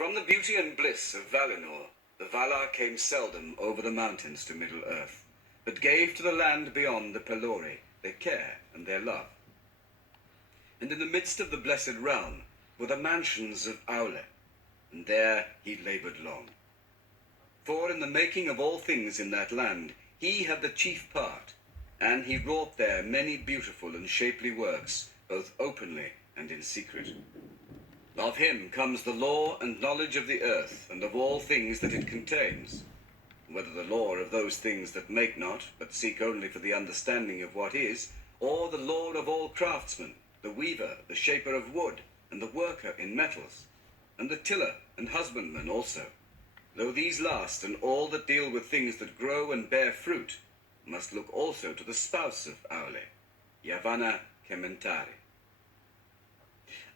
From the beauty and bliss of Valinor, the Valar came seldom over the mountains to Middle-earth, but gave to the land beyond the Pelori their care and their love. And in the midst of the blessed realm were the mansions of Aule, and there he laboured long. For in the making of all things in that land he had the chief part, and he wrought there many beautiful and shapely works, both openly and in secret. Of him comes the law and knowledge of the earth, and of all things that it contains, whether the law of those things that make not, but seek only for the understanding of what is, or the law of all craftsmen, the weaver, the shaper of wood, and the worker in metals, and the tiller and husbandman also, though these last and all that deal with things that grow and bear fruit must look also to the spouse of Aule, Yavanna Kementari.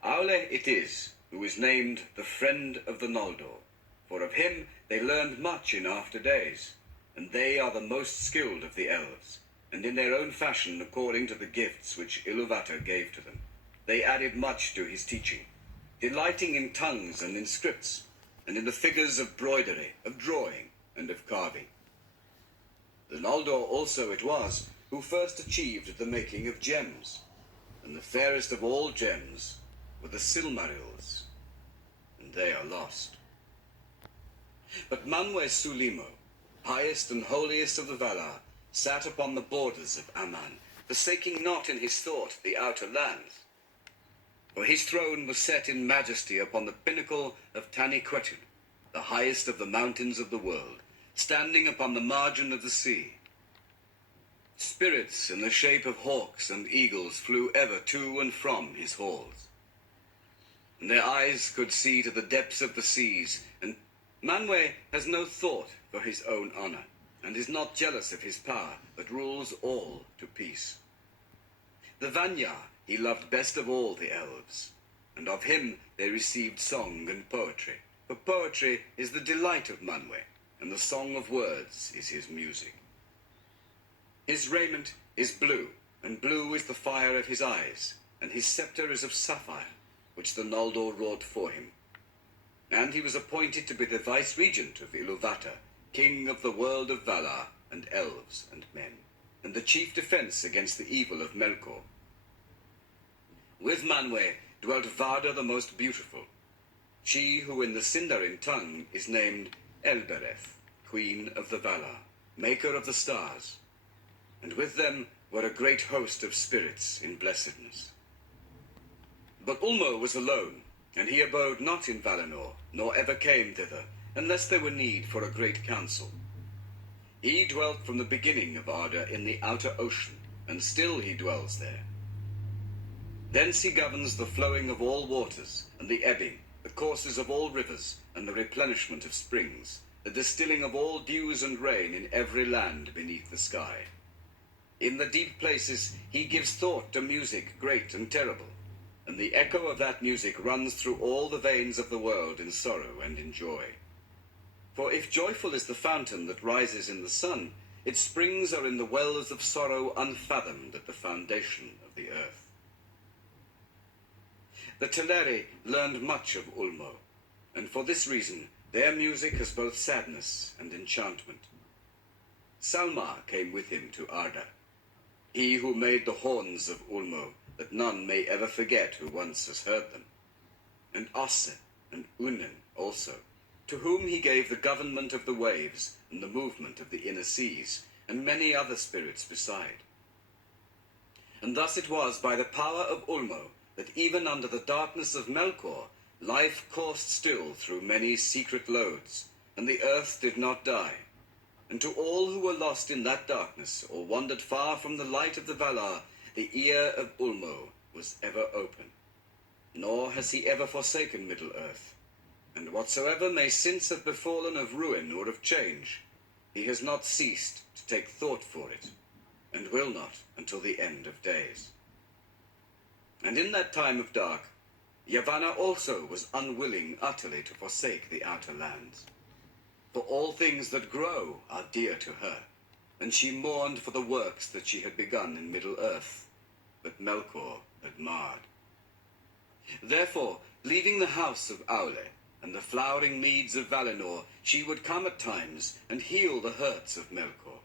Aule it is who is named the friend of the Noldor, for of him they learned much in after days, and they are the most skilled of the elves, and in their own fashion according to the gifts which Iluvatar gave to them. They added much to his teaching, delighting in tongues and in scripts, and in the figures of broidery, of drawing, and of carving. The Noldor also it was who first achieved the making of gems, and the fairest of all gems were the Silmarils, and they are lost. But Manwe Sulimo, highest and holiest of the Valar, sat upon the borders of Aman, forsaking not in his thought the outer lands. For his throne was set in majesty upon the pinnacle of Taniquetu, the highest of the mountains of the world, standing upon the margin of the sea. Spirits in the shape of hawks and eagles flew ever to and from his halls. And their eyes could see to the depths of the seas, and Manwe has no thought for his own honor, and is not jealous of his power, but rules all to peace. The Vanyar he loved best of all the elves, and of him they received song and poetry, for poetry is the delight of Manwe, and the song of words is his music. His raiment is blue, and blue is the fire of his eyes, and his scepter is of sapphire, which the Noldor wrought for him. And he was appointed to be the vice-regent of Iluvatar, king of the world of Valar, and elves and men, and the chief defense against the evil of Melkor. With Manwe dwelt Varda the most beautiful, she who in the Sindarin tongue is named Elbereth, queen of the Valar, maker of the stars, and with them were a great host of spirits in blessedness. But Ulmo was alone, and he abode not in Valinor, nor ever came thither, unless there were need for a great council. He dwelt from the beginning of Arda in the outer ocean, and still he dwells there. Thence he governs the flowing of all waters, and the ebbing, the courses of all rivers, and the replenishment of springs, the distilling of all dews and rain in every land beneath the sky. In the deep places he gives thought to music great and terrible, and the echo of that music runs through all the veins of the world in sorrow and in joy. For if joyful is the fountain that rises in the sun, its springs are in the wells of sorrow unfathomed at the foundation of the earth. The Teleri learned much of Ulmo, and for this reason their music has both sadness and enchantment. Salmar came with him to Arda, he who made the horns of Ulmo, that none may ever forget who once has heard them, and Osse and Unen also, to whom he gave the government of the waves and the movement of the inner seas, and many other spirits beside. And thus it was by the power of Ulmo that even under the darkness of Melkor, life coursed still through many secret lodes, and the earth did not die. And to all who were lost in that darkness, or wandered far from the light of the Valar, the ear of Ulmo was ever open. Nor has he ever forsaken Middle-earth, and whatsoever may since have befallen of ruin or of change, he has not ceased to take thought for it, and will not until the end of days. And in that time of dark, Yavanna also was unwilling utterly to forsake the outer lands. For all things that grow are dear to her, and she mourned for the works that she had begun in Middle-earth, but Melkor had marred. Therefore, leaving the house of Aule, and the flowering meads of Valinor, she would come at times and heal the hurts of Melkor.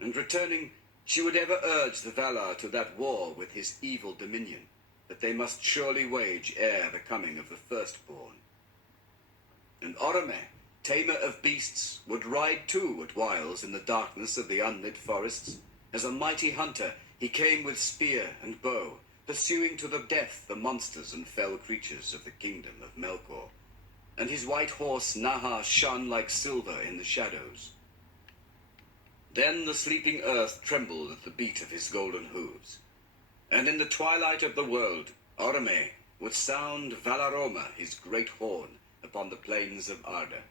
And returning, she would ever urge the Valar to that war with his evil dominion, that they must surely wage ere the coming of the firstborn. And Orome, tamer of beasts, would ride too at whiles in the darkness of the unlit forests. As a mighty hunter, he came with spear and bow, pursuing to the death the monsters and fell creatures of the kingdom of Melkor. And his white horse Naha shone like silver in the shadows. Then the sleeping earth trembled at the beat of his golden hooves. And in the twilight of the world, Orome would sound Valaroma, his great horn, upon the plains of Arda.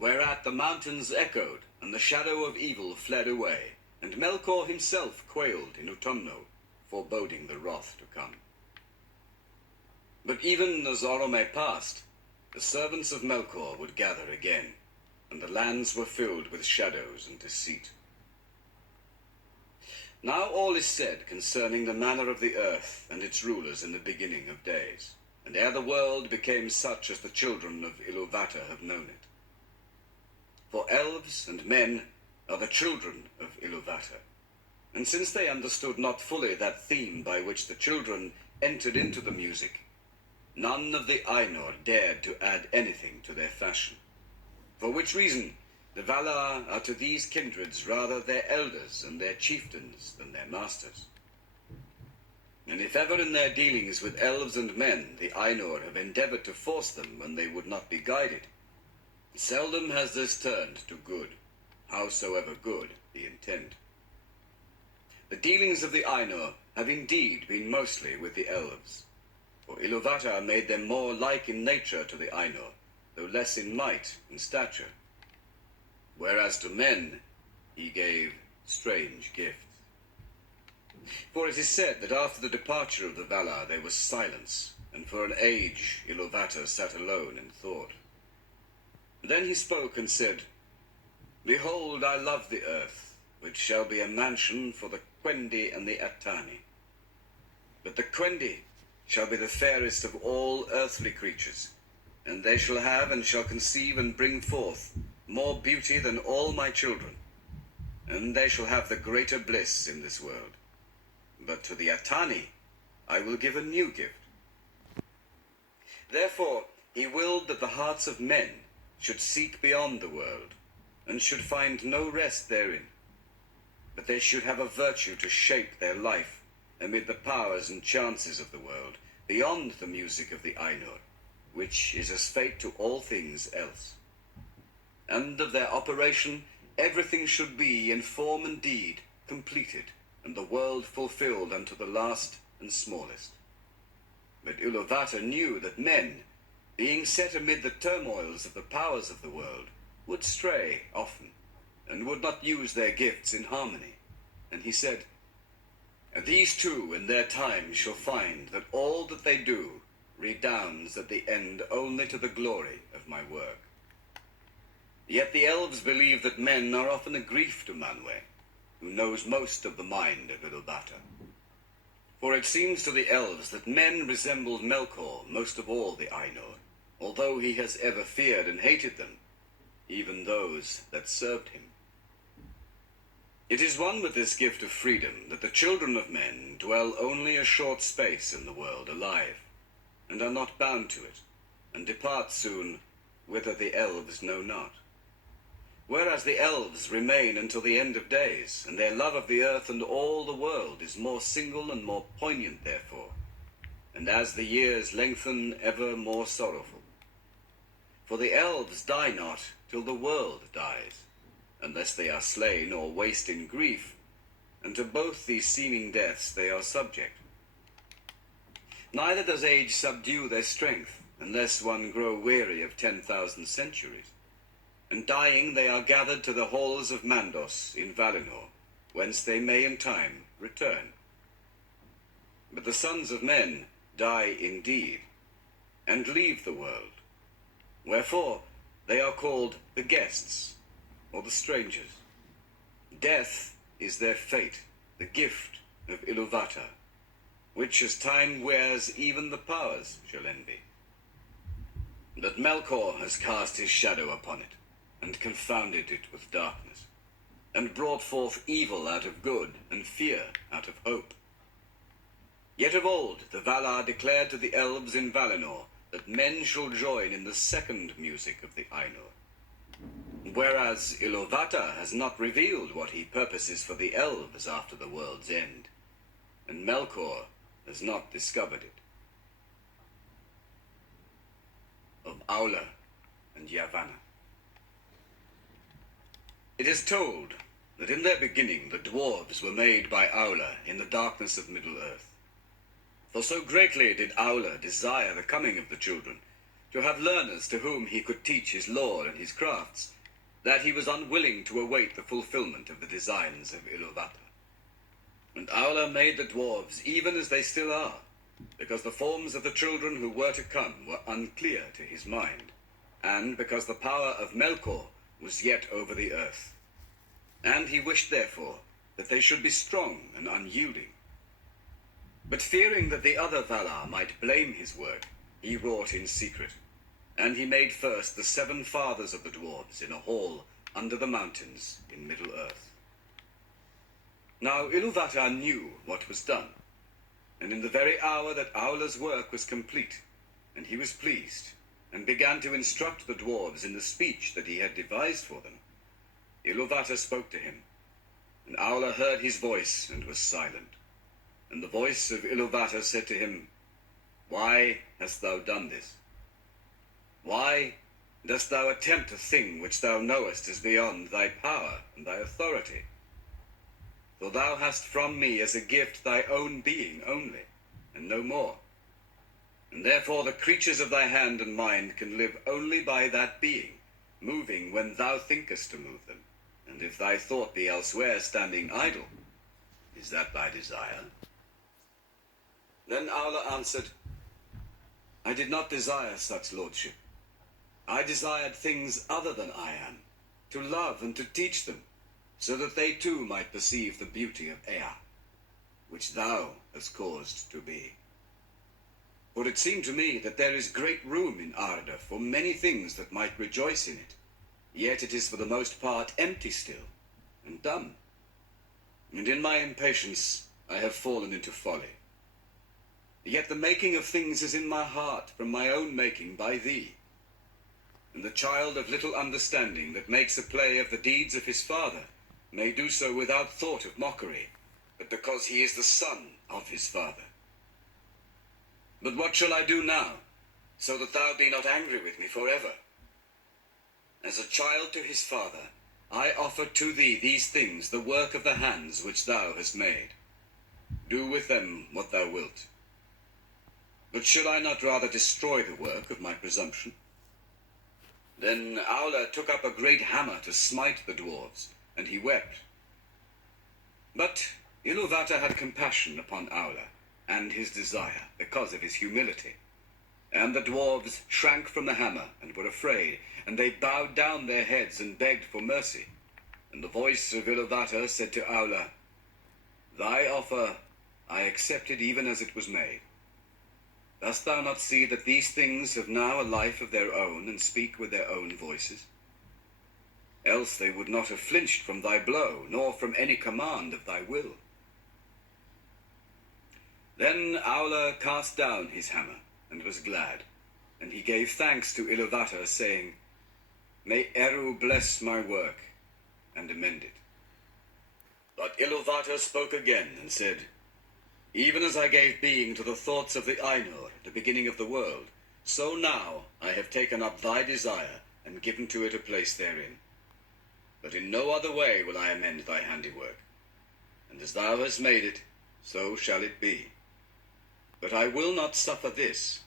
Whereat the mountains echoed, and the shadow of evil fled away, and Melkor himself quailed in Utumno, foreboding the wrath to come. But even as Orome passed, the servants of Melkor would gather again, and the lands were filled with shadows and deceit. Now all is said concerning the manner of the earth and its rulers in the beginning of days, and ere the world became such as the children of Iluvatar have known it. For elves and men are the children of Iluvatar, and since they understood not fully that theme by which the children entered into the music, none of the Ainur dared to add anything to their fashion. For which reason the Valar are to these kindreds rather their elders and their chieftains than their masters. And if ever in their dealings with elves and men the Ainur have endeavored to force them when they would not be guided, seldom has this turned to good, howsoever good the intent. The dealings of the Ainur have indeed been mostly with the elves, for Iluvatar made them more like in nature to the Ainur, though less in might and stature. Whereas to men he gave strange gifts. For it is said that after the departure of the Valar there was silence, and for an age Iluvatar sat alone in thought. Then he spoke and said, "Behold, I love the earth, which shall be a mansion for the Quendi and the Atani. But the Quendi shall be the fairest of all earthly creatures, and they shall have and shall conceive and bring forth more beauty than all my children, and they shall have the greater bliss in this world. But to the Atani I will give a new gift." Therefore he willed that the hearts of men should seek beyond the world, and should find no rest therein, but they should have a virtue to shape their life amid the powers and chances of the world, beyond the music of the Ainur, which is as fate to all things else. And of their operation everything should be in form and deed completed, and the world fulfilled unto the last and smallest. But Iluvatar knew that men, being set amid the turmoils of the powers of the world, would stray often, and would not use their gifts in harmony. And he said, "These two in their time shall find that all that they do redounds at the end only to the glory of my work." Yet the elves believe that men are often a grief to Manwë, who knows most of the mind of Iluvatar. For it seems to the elves that men resembled Melkor most of all the Ainur, although he has ever feared and hated them, even those that served him. It is one with this gift of freedom that the children of men dwell only a short space in the world alive, and are not bound to it, and depart soon whither the elves know not. Whereas the elves remain until the end of days, and their love of the earth and all the world is more single and more poignant therefore, and as the years lengthen ever more sorrowful. For the elves die not till the world dies, unless they are slain or waste in grief, and to both these seeming deaths they are subject. Neither does age subdue their strength, unless one grow weary of 10,000 centuries. And dying they are gathered to the halls of Mandos in Valinor, whence they may in time return. But the sons of men die indeed, and leave the world, wherefore they are called the guests, or the strangers. Death is their fate, the gift of Iluvatar, which as time wears even the powers shall envy. But Melkor has cast his shadow upon it, and confounded it with darkness, and brought forth evil out of good, and fear out of hope. Yet of old the Valar declared to the elves in Valinor that men shall join in the second music of the Ainur. Whereas Iluvatar has not revealed what he purposes for the elves after the world's end, and Melkor has not discovered it. Of Aula and Yavanna. It is told that in their beginning the dwarves were made by Aula in the darkness of Middle-earth. For so greatly did Aula desire the coming of the children, to have learners to whom he could teach his lore and his crafts, that he was unwilling to await the fulfillment of the designs of Iluvatar. And Aula made the dwarves even as they still are, because the forms of the children who were to come were unclear to his mind, and because the power of Melkor was yet over the earth. And he wished, therefore, that they should be strong and unyielding. But fearing that the other Valar might blame his work, he wrought in secret, and he made first the 7 fathers of the dwarves in a hall under the mountains in Middle-earth. Now Iluvatar knew what was done, and in the very hour that Aula's work was complete, and he was pleased, and began to instruct the dwarves in the speech that he had devised for them, Iluvatar spoke to him, and Aula heard his voice and was silent. And the voice of Iluvatar said to him, "Why hast thou done this? Why dost thou attempt a thing which thou knowest is beyond thy power and thy authority? For thou hast from me as a gift thy own being only, and no more. And therefore the creatures of thy hand and mind can live only by that being, moving when thou thinkest to move them. And if thy thought be elsewhere standing idle, is that thy desire?" Then Aula answered, "I did not desire such lordship. I desired things other than I am, to love and to teach them, so that they too might perceive the beauty of Ea, which thou hast caused to be. For it seemed to me that there is great room in Arda for many things that might rejoice in it, yet it is for the most part empty still, and dumb. And in my impatience I have fallen into folly. Yet the making of things is in my heart from my own making by thee. And the child of little understanding that makes a play of the deeds of his father may do so without thought of mockery, but because he is the son of his father. But what shall I do now, so that thou be not angry with me forever? As a child to his father, I offer to thee these things, the work of the hands which thou hast made. Do with them what thou wilt. But should I not rather destroy the work of my presumption?" Then Aula took up a great hammer to smite the dwarves, and he wept. But Iluvatar had compassion upon Aula and his desire, because of his humility. And the dwarves shrank from the hammer and were afraid, and they bowed down their heads and begged for mercy. And the voice of Iluvatar said to Aula, "Thy offer I accepted even as it was made. Dost thou not see that these things have now a life of their own and speak with their own voices? Else they would not have flinched from thy blow, nor from any command of thy will." Then Aula cast down his hammer and was glad, and he gave thanks to Iluvatar, saying, "May Eru bless my work and amend it." But Iluvatar spoke again and said, "Even as I gave being to the thoughts of the Ainur at the beginning of the world, so now I have taken up thy desire and given to it a place therein. But in no other way will I amend thy handiwork, and as thou hast made it, so shall it be. But I will not suffer this,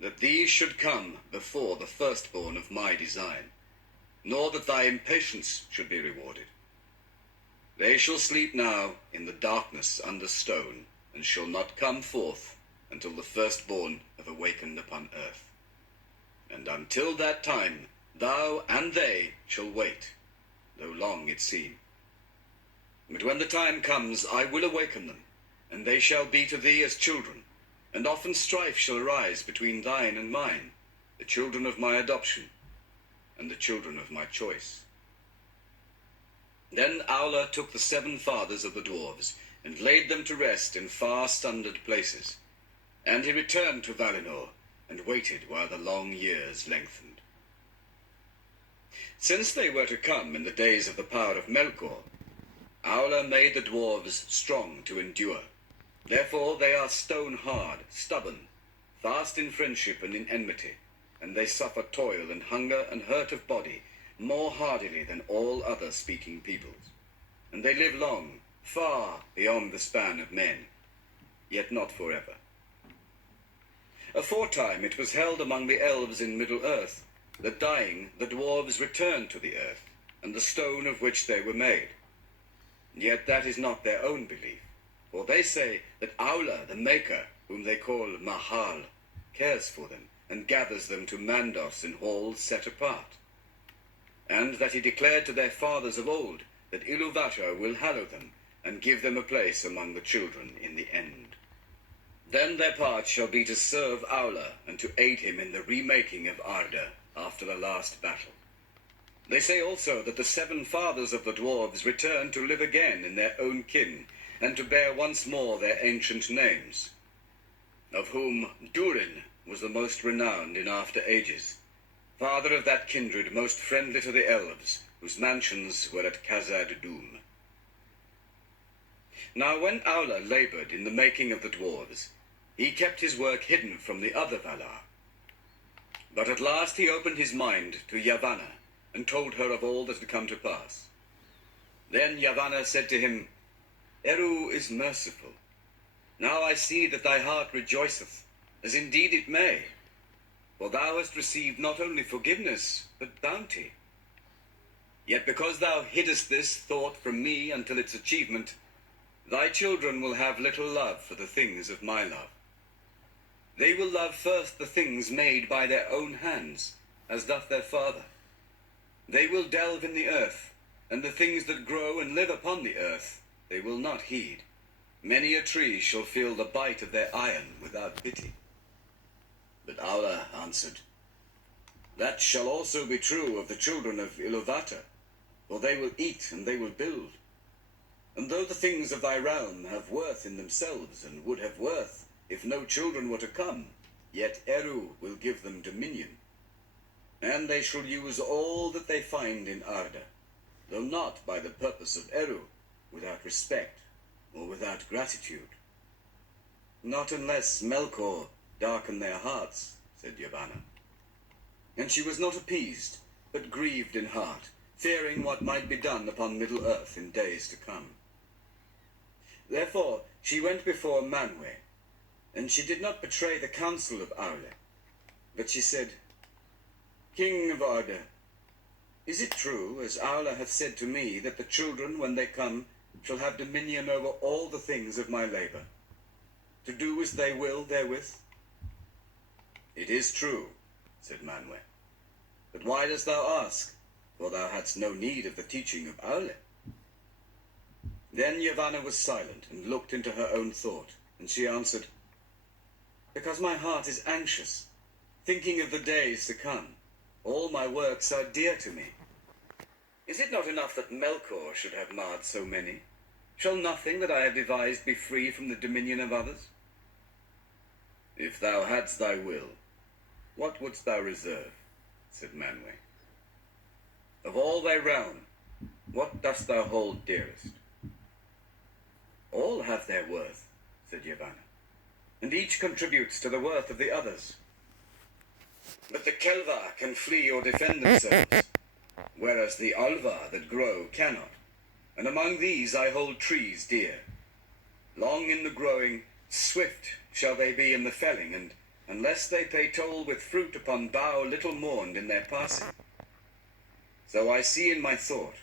that these should come before the firstborn of my design, nor that thy impatience should be rewarded. They shall sleep now in the darkness under stone, and shall not come forth until the firstborn have awakened upon earth. And until that time thou and they shall wait, though long it seem. But when the time comes, I will awaken them, and they shall be to thee as children, and often strife shall arise between thine and mine, the children of my adoption, and the children of my choice. Then Aula took the 7 fathers of the dwarves, and laid them to rest in far sundered places. And he returned to Valinor, and waited while the long years lengthened. Since they were to come in the days of the power of Melkor, Aula made the dwarves strong to endure. Therefore they are stone-hard, stubborn, fast in friendship and in enmity, and they suffer toil and hunger and hurt of body more hardily than all other speaking peoples. And they live long, far beyond the span of men, yet not forever. Aforetime it was held among the elves in Middle-earth that dying the dwarves returned to the earth, and the stone of which they were made. Yet that is not their own belief, for they say that Aula the Maker, whom they call Mahal, cares for them, and gathers them to Mandos in halls set apart. And that he declared to their fathers of old that Iluvatar will hallow them, and give them a place among the children in the end. Then their part shall be to serve Aula, and to aid him in the remaking of Arda after the last battle. They say also that the 7 fathers of the dwarves return to live again in their own kin, and to bear once more their ancient names, of whom Durin was the most renowned in after ages, father of that kindred most friendly to the elves, whose mansions were at Khazad-dûm. Now when Aula labored in the making of the dwarves, he kept his work hidden from the other Valar. But at last he opened his mind to Yavanna, and told her of all that had come to pass. Then Yavanna said to him, Eru is merciful. Now I see that thy heart rejoiceth, as indeed it may, for thou hast received not only forgiveness, but bounty. Yet because thou hiddest this thought from me until its achievement, thy children will have little love for the things of my love. They will love first the things made by their own hands, as doth their father. They will delve in the earth, and the things that grow and live upon the earth they will not heed. Many a tree shall feel the bite of their iron without pity. But Aula answered, That shall also be true of the children of Iluvatar, for they will eat and they will build. And though the things of thy realm have worth in themselves, and would have worth if no children were to come, yet Eru will give them dominion. And they shall use all that they find in Arda, though not by the purpose of Eru, without respect or without gratitude. Not unless Melkor darken their hearts, said Yavanna. And she was not appeased, but grieved in heart, fearing what might be done upon Middle-earth in days to come. Therefore she went before Manwë, and she did not betray the counsel of Aule, but she said, King of Arda, is it true, as Aula hath said to me, that the children, when they come, shall have dominion over all the things of my labor, to do as they will therewith? It is true, said Manwë. But why dost thou ask? For thou hadst no need of the teaching of Aule. Then Yavanna was silent, and looked into her own thought, and she answered, Because my heart is anxious, thinking of the days to come. All my works are dear to me. Is it not enough that Melkor should have marred so many? Shall nothing that I have devised be free from the dominion of others? If thou hadst thy will, what wouldst thou reserve? Said Manwë. Of all thy realm, what dost thou hold dearest? All have their worth, said Yavanna, and each contributes to the worth of the others. But the Kelvar can flee or defend themselves, whereas the Alvar that grow cannot, and among these I hold trees dear. Long in the growing, swift shall they be in the felling, and unless they pay toll with fruit upon bough little mourned in their passing. So I see in my thought,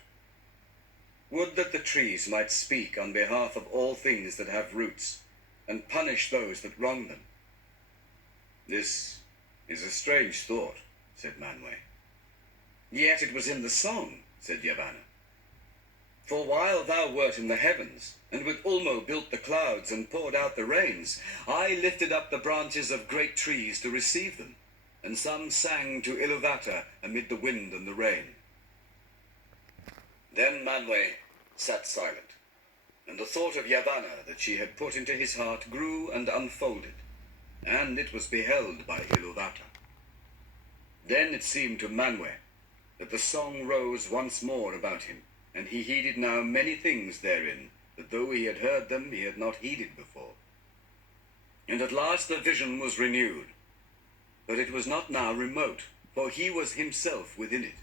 would that the trees might speak on behalf of all things that have roots, and punish those that wrong them. This is a strange thought, said Manwë. Yet it was in the song, said Yavanna. For while thou wert in the heavens, and with Ulmo built the clouds and poured out the rains, I lifted up the branches of great trees to receive them, and some sang to Iluvatar amid the wind and the rain. Then Manwë sat silent, and the thought of Yavanna that she had put into his heart grew and unfolded, and it was beheld by Iluvatar. Then it seemed to Manwë that the song rose once more about him, and he heeded now many things therein, that though he had heard them, he had not heeded before. And at last the vision was renewed, but it was not now remote, for he was himself within it.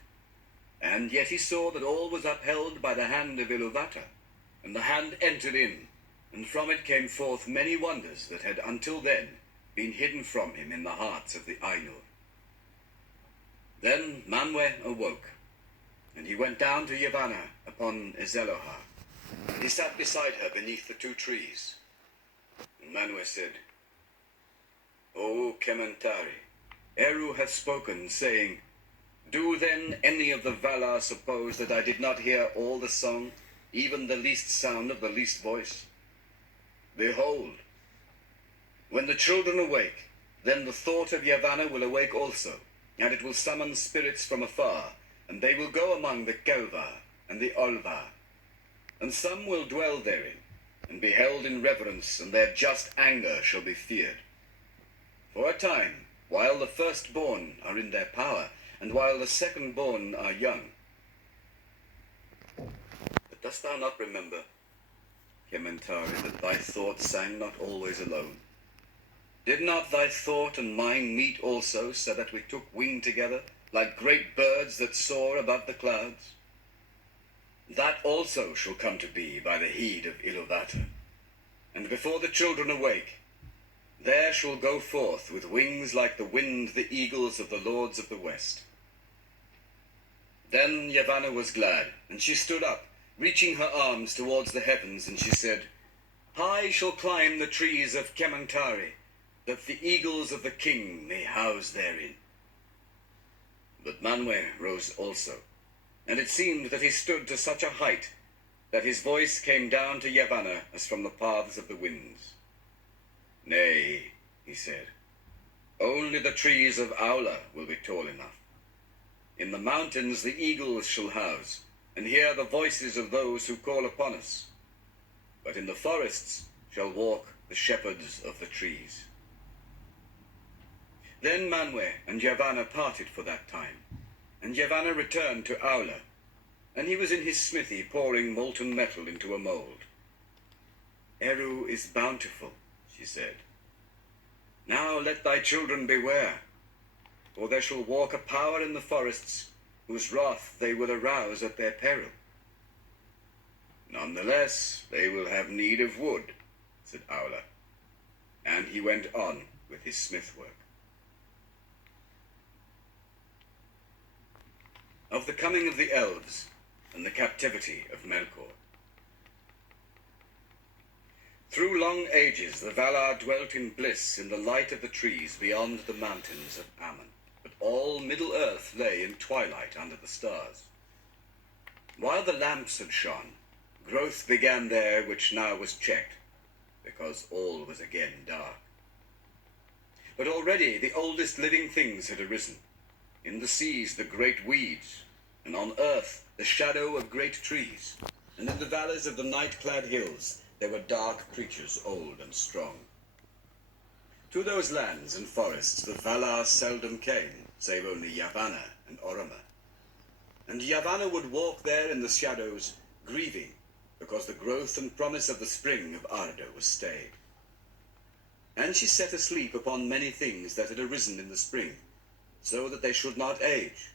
And yet he saw that all was upheld by the hand of Iluvatar, and the hand entered in, and from it came forth many wonders that had until then been hidden from him in the hearts of the Ainur. Then Manwë awoke, and he went down to Yavanna upon Ezelohar. He sat beside her beneath the two trees. And Manwë said, O Kementari, Eru hath spoken, saying, Do then any of the Valar suppose that I did not hear all the song, even the least sound of the least voice? Behold, when the children awake, then the thought of Yavanna will awake also, and it will summon spirits from afar, and they will go among the Kelvar and the Olvar, and some will dwell therein, and be held in reverence, and their just anger shall be feared. For a time, while the firstborn are in their power, and while the second-born are young. But dost thou not remember, Kementari, that thy thought sang not always alone? Did not thy thought and mine meet also, so that we took wing together, like great birds that soar above the clouds? That also shall come to be by the heed of Iluvatar. And before the children awake, there shall go forth with wings like the wind the eagles of the lords of the west. Then Yavanna was glad, and she stood up, reaching her arms towards the heavens, and she said, High shall climb the trees of Kementari, that the eagles of the king may house therein. But Manwë rose also, and it seemed that he stood to such a height that his voice came down to Yavanna as from the paths of the winds. Nay, he said, only the trees of Aula will be tall enough. In the mountains the eagles shall house, and hear the voices of those who call upon us. But in the forests shall walk the shepherds of the trees. Then Manwë and Yavanna parted for that time, and Yavanna returned to Aula, and he was in his smithy pouring molten metal into a mold. Eru is bountiful, she said. Now let thy children beware, for there shall walk a power in the forests, whose wrath they will arouse at their peril. Nonetheless, they will have need of wood, said Aula, and he went on with his smith work. Of the coming of the elves and the captivity of Melkor. Through long ages the Valar dwelt in bliss in the light of the trees beyond the mountains of Aman, but all Middle-earth lay in twilight under the stars. While the lamps had shone, growth began there which now was checked, because all was again dark. But already the oldest living things had arisen, in the seas the great weeds, and on earth the shadow of great trees, and in the valleys of the night-clad hills there were dark creatures old and strong. To those lands and forests the Valar seldom came, save only Yavanna and Oroma. And Yavanna would walk there in the shadows, grieving, because the growth and promise of the spring of Arda was stayed. And she set asleep upon many things that had arisen in the spring, so that they should not age,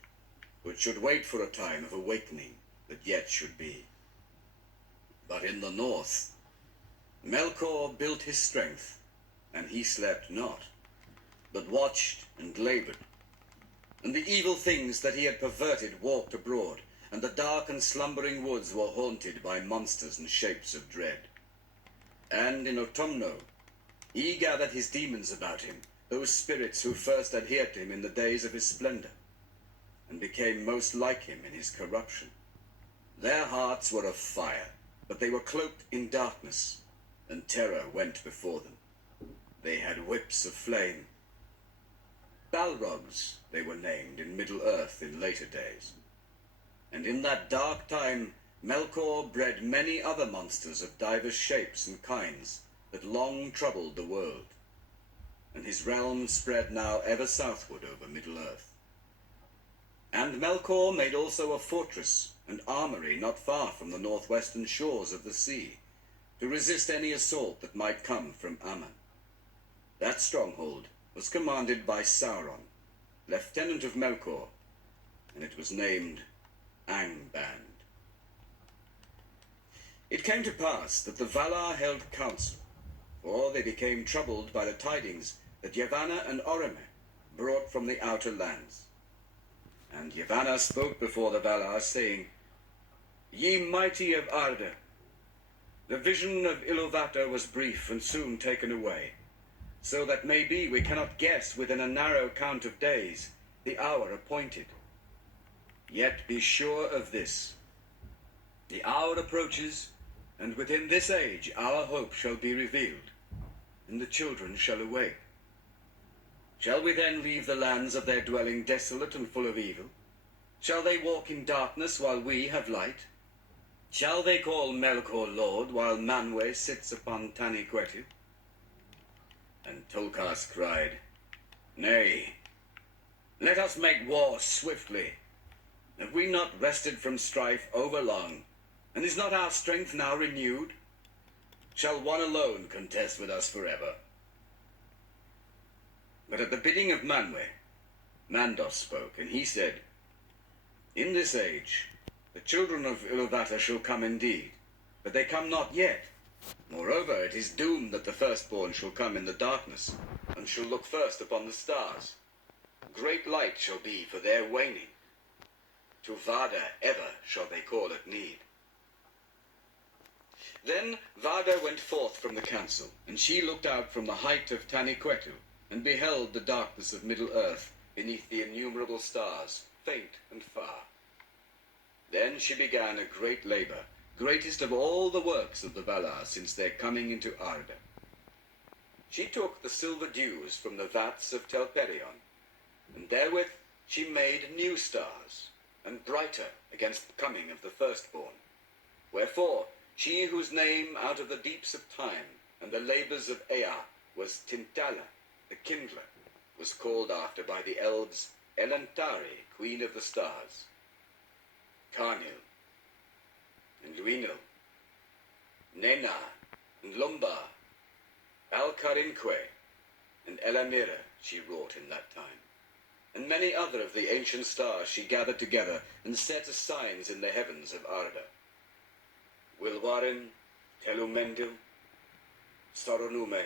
but should wait for a time of awakening that yet should be. But in the north, Melkor built his strength, and he slept not, but watched and labored. And the evil things that he had perverted walked abroad, and the dark and slumbering woods were haunted by monsters and shapes of dread. And in Autumno, he gathered his demons about him, those spirits who first adhered to him in the days of his splendor, and became most like him in his corruption. Their hearts were of fire, but they were cloaked in darkness, and terror went before them. They had whips of flame. Balrogs, they were named in Middle-earth in later days. And in that dark time, Melkor bred many other monsters of divers shapes and kinds that long troubled the world. And his realm spread now ever southward over Middle-earth. And Melkor made also a fortress and armory not far from the northwestern shores of the sea, to resist any assault that might come from Aman. That stronghold was commanded by Sauron, lieutenant of Melkor, and it was named Angband. It came to pass that the Valar held council, for they became troubled by the tidings that Yavanna and Orome brought from the outer lands. And Yavanna spoke before the Valar, saying, Ye mighty of Arda, the vision of Iluvatar was brief and soon taken away, so that maybe we cannot guess within a narrow count of days the hour appointed. Yet be sure of this, the hour approaches, and within this age our hope shall be revealed, and the children shall awake. Shall we then leave the lands of their dwelling desolate and full of evil? Shall they walk in darkness while we have light? Shall they call Melkor Lord while Manwë sits upon Taniquetu? And Tolkas cried, Nay, let us make war swiftly. Have we not rested from strife overlong, and is not our strength now renewed? Shall one alone contest with us forever? But at the bidding of Manwë, Mandos spoke, and he said, In this age, the children of Iluvatar shall come indeed, but they come not yet. Moreover, it is doomed that the firstborn shall come in the darkness, and shall look first upon the stars. Great light shall be for their waning. To Vada ever shall they call at need. Then Vada went forth from the council, and she looked out from the height of Taniquetu, and beheld the darkness of Middle-earth beneath the innumerable stars, faint and far. Then she began a great labor, greatest of all the works of the Valar since their coming into Arda. She took the silver dews from the vats of Telperion, and therewith she made new stars, and brighter against the coming of the firstborn. Wherefore, she whose name out of the deeps of time and the labors of Ea was Tintala, the kindler, was called after by the elves Elantari, queen of the stars, Carnil, and Luinil, Nena, and Lumbar, Alcarinque, and Elanira she wrought in that time. And many other of the ancient stars she gathered together and set as signs in the heavens of Arda. Wilwarin, Telumendil, Soronume,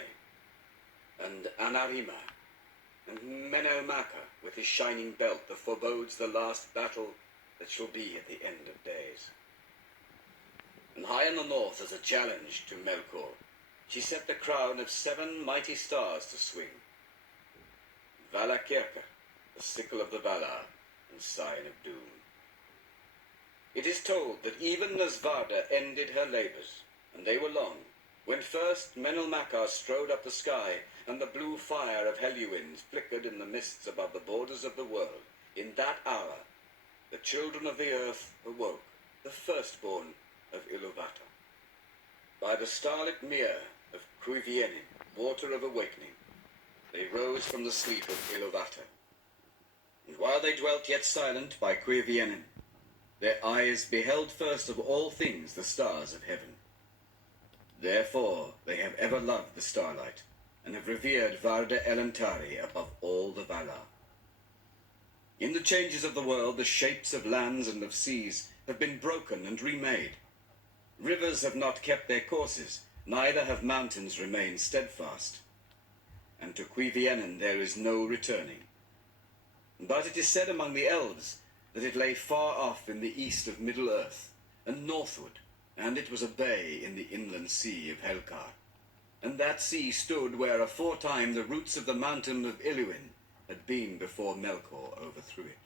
and Anarima, and Menomaka with his shining belt that forebodes the last battle that shall be at the end of days. And high in the north as a challenge to Melkor, she set the crown of 7 mighty stars to swing. Valakirka, the sickle of the Valar, and sign of doom. It is told that even as Vada ended her labors, and they were long, when first Menelmacar strode up the sky, and the blue fire of Helluins flickered in the mists above the borders of the world, in that hour the children of the earth awoke, the firstborn of Iluvatar. By the starlit mere of Cuivienin, water of awakening, they rose from the sleep of Iluvatar. And while they dwelt yet silent by Cuivienin, their eyes beheld first of all things the stars of heaven. Therefore they have ever loved the starlight, and have revered Varda Elantari above all the Valar. In the changes of the world, the shapes of lands and of seas have been broken and remade. Rivers have not kept their courses, neither have mountains remained steadfast. And to Cuivienin there is no returning. But it is said among the elves that it lay far off in the east of Middle-earth, and northward, and it was a bay in the inland sea of Helkar. And that sea stood where aforetime the roots of the mountain of Iluin had been before Melkor overthrew it.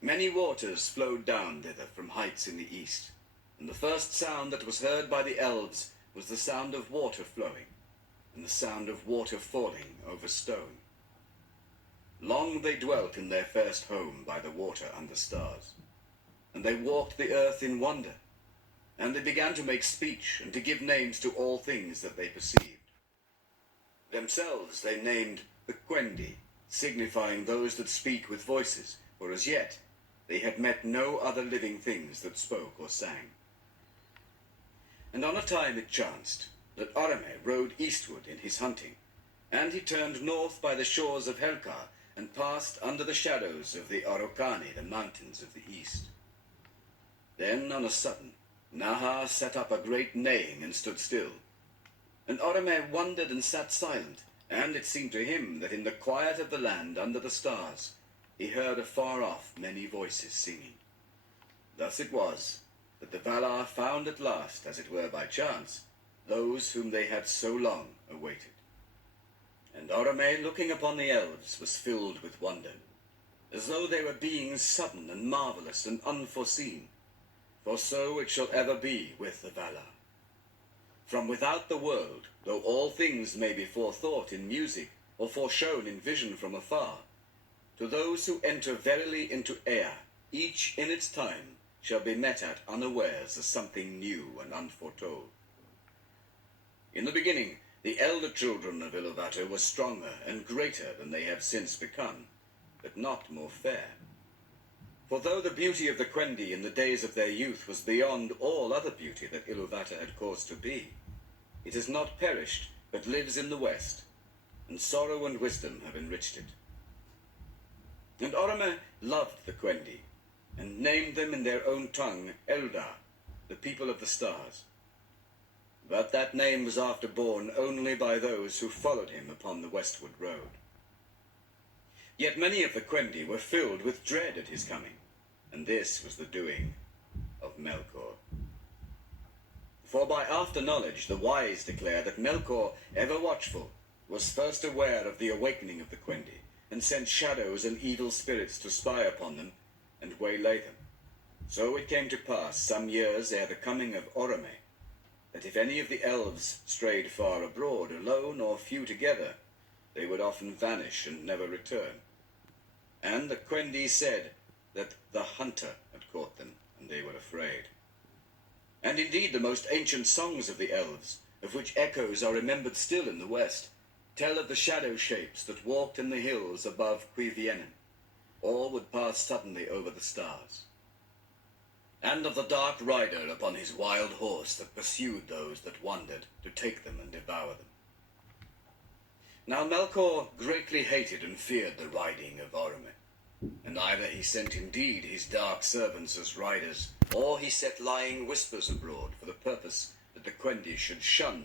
Many waters flowed down thither from heights in the east, and the first sound that was heard by the elves was the sound of water flowing, and the sound of water falling over stone. long they dwelt in their first home by the water and the stars. And they walked the earth in wonder, and they began to make speech and to give names to all things that they perceived. Themselves they named the Quendi, signifying those that speak with voices, for as yet they had met no other living things that spoke or sang. And on a time it chanced that Orome rode eastward in his hunting, and he turned north by the shores of Helkar, and passed under the shadows of the Araucani, the mountains of the east. Then on a sudden Nahar set up a great neighing and stood still. And Orome wondered and sat silent, and it seemed to him that in the quiet of the land under the stars he heard afar off many voices singing. Thus it was that the Valar found at last, as it were by chance, those whom they had so long awaited. And Orome, looking upon the elves, was filled with wonder, as though they were beings sudden and marvelous and unforeseen, for so it shall ever be with the Valar. From without the world, though all things may be forethought in music, or foreshown in vision from afar, to those who enter verily into Ea, each in its time shall be met at unawares as something new and unforetold. In the beginning, the elder children of Iluvatar were stronger and greater than they have since become, but not more fair. For though the beauty of the Quendi in the days of their youth was beyond all other beauty that Iluvatar had caused to be, it has not perished, but lives in the west, and sorrow and wisdom have enriched it. And Orome loved the Quendi, and named them in their own tongue Eldar, the people of the stars. But that name was after borne only by those who followed him upon the westward road. Yet many of the Quendi were filled with dread at his coming, and this was the doing of Melkor. For by after knowledge the wise declare that Melkor, ever watchful, was first aware of the awakening of the Quendi, and sent shadows and evil spirits to spy upon them and waylay them. So it came to pass some years ere the coming of Orome, that if any of the elves strayed far abroad, alone or few together, they would often vanish and never return. And the Quendi said that the hunter had caught them, and they were afraid. And indeed the most ancient songs of the elves, of which echoes are remembered still in the west, tell of the shadow shapes that walked in the hills above Cuiviénen. All would pass suddenly over the stars. And of the dark rider upon his wild horse that pursued those that wandered to take them and devour them. Now Melkor greatly hated and feared the riding of Orome, and either he sent indeed his dark servants as riders, or he set lying whispers abroad for the purpose that the Quendi should shun